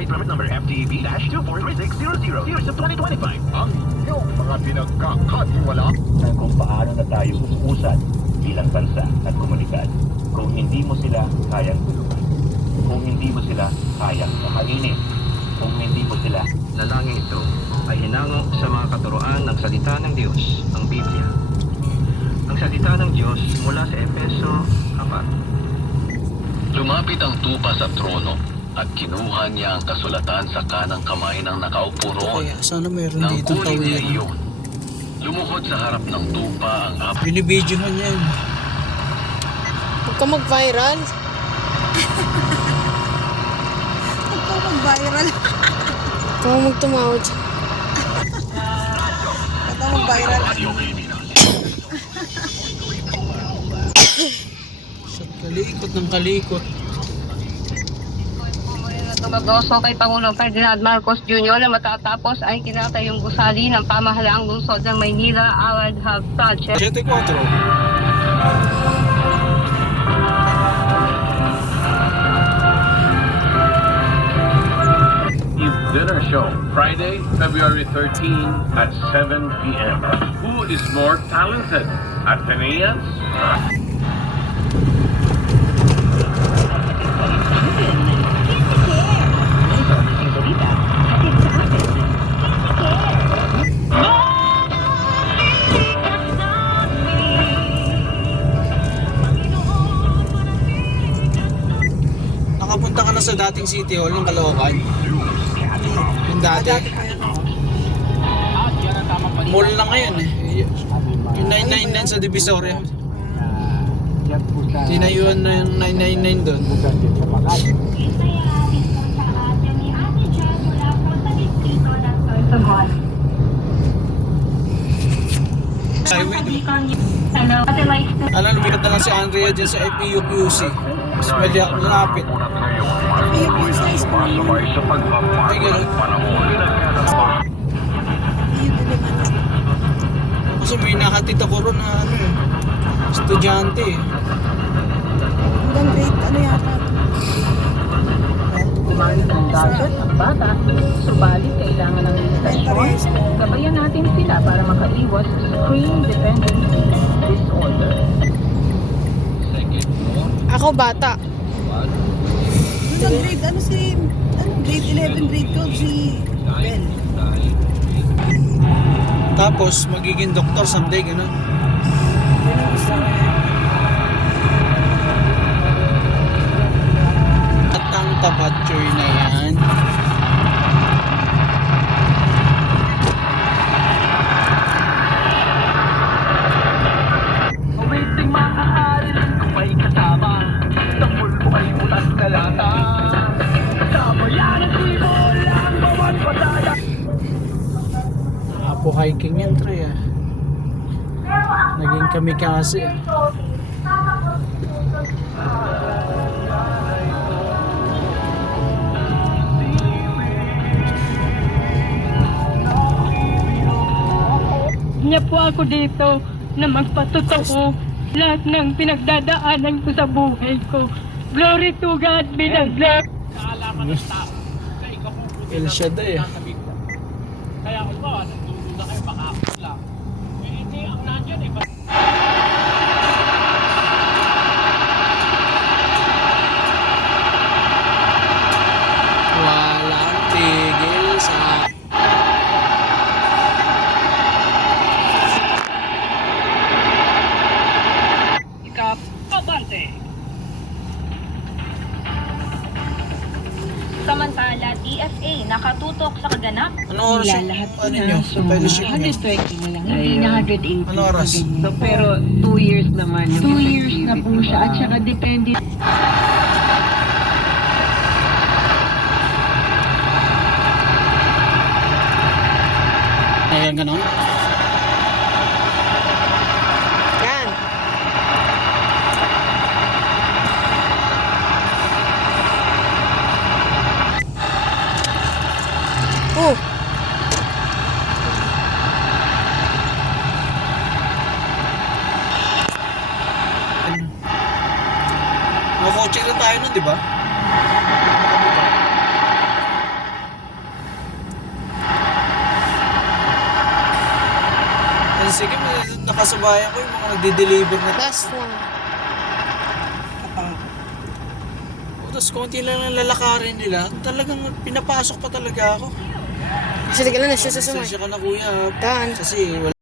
Registrate permit number FTEB-243600 series of 2025. Ang inyong mga pinagkakatiwala kung paano na tayo umuusad bilang bansa at komunidad. Kung hindi mo sila kayang tulungan, kung hindi mo sila kayang kakaninin, kung hindi mo sila. Lalangin ito ay hinango sa mga katuroan ng salita ng Diyos, ang Biblia. Ang salita ng Diyos mula sa Efeso 4. Lumapit ang tupa sa trono at kinuha niya ang kasulatan sa kanang kamay ng nakaupo roon. Kaya sana meron Nang dito kunin niya tawid. iyon, lumuhod sa harap ng tupa ang apo. Binibidyohan yan. Huwag ka mag-viral. Huwag ka mag-viral. Huwag ka magtumawad. Huwag ka mag-viral. Kalikot ng kalikot. Tumagoso kay Pangulong Ferdinand Marcos Jr. na matatapos ay kinatayong gusali ng pamahalaang lungsod ng Maynila Allied Hub Project. 74. Dinner show, Friday, February 13 at 7 p.m. Who is more talented, Ateneans? Nakapunta ka na sa dating City Hall ng Caloocan? Yung dati? Mall na ngayon eh. Yung 999 sa Divisoria. Tinayuan na yung 999 doon. Highway doon. Ano, lumikat na lang si Andrea dyan sa FPUQC. Mas malapit. Ay, gano'n. Kasi may nakatit ako ron na ano eh. Estudyante eh. Hanggang grade, ano yata? Kumain ng dagat ang bata, subalit kailangan ng imitasyon. Gabayan natin sila para makaiwas sa screen dependency disorder. Ako bata. Hanggang grade, ano si... Ano, grade 11, grade 12 si Ben. Tapos magiging doktor someday, gano'n. At ang tabatchoy na yan. Awiting mga hari kung may kasama. Tangol mo ay ulan kalata. Kasama yan ang sibol ang bawat patada. Apo hiking yan, Trey ah. Naging kamikaze ah. Niya po ako dito na magpatotoo lahat ng pinagdadaanan ko sa buhay ko. Glory to God, be the glory. El Shaddai ah. Kaya kung ba, nagdududa kayo, baka ako lang. Eh, hindi, ang nandyan eh. Walang tigil sa... Ikapabante. Samantala, TFA nakatutok sa kaganap. Ano oras yung ano nyo? Sa fellowship nyo? 120 na lang, hindi na 180. Ano oras? So, pero 2 years naman. 2 years na po siya at saka depende. Ayan, gano'n? Yan. Oh. Nakakotse na tayo nun, di ba? sige, nakasubayan ko yung mga nagde-deliver na. Last one. Tapos konti lang ang lalakarin nila. Talagang pinapasok pa talaga ako. Kasi ka lang na siya sa sumay. Pasensya ka na kuya. Daan. Kasi wala